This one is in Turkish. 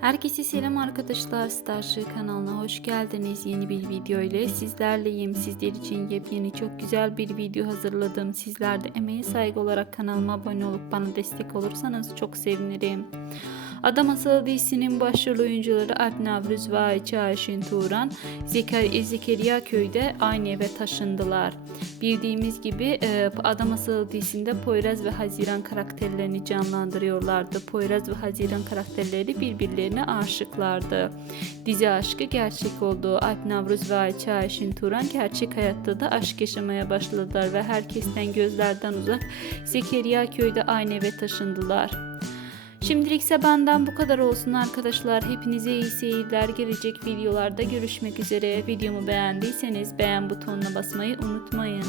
Herkese selam arkadaşlar. Starship kanalına hoş geldiniz. Yeni bir video ile sizlerleyim. Sizler için yepyeni çok güzel bir video hazırladım. Sizler de emeğe saygı olarak kanalıma abone olup bana destek olursanız çok sevinirim. Adam Masalı dizisinin başrol oyuncuları Alp Navruz ve Ayça Ayşin Turan Zeker Zekeriya köyde aynı eve taşındılar. Bildiğimiz gibi e, Adam Masalı dizisinde Poyraz ve Haziran karakterlerini canlandırıyorlardı. Poyraz ve Haziran karakterleri birbirlerine aşıklardı. Dizi aşkı gerçek oldu. Alp Navruz ve Ayça Ayşin Turan gerçek hayatta da aşk yaşamaya başladılar ve herkesten gözlerden uzak Zekeriya köyde aynı eve taşındılar. Şimdilik ise benden bu kadar olsun arkadaşlar. Hepinize iyi seyirler. Gelecek videolarda görüşmek üzere. Videomu beğendiyseniz beğen butonuna basmayı unutmayın.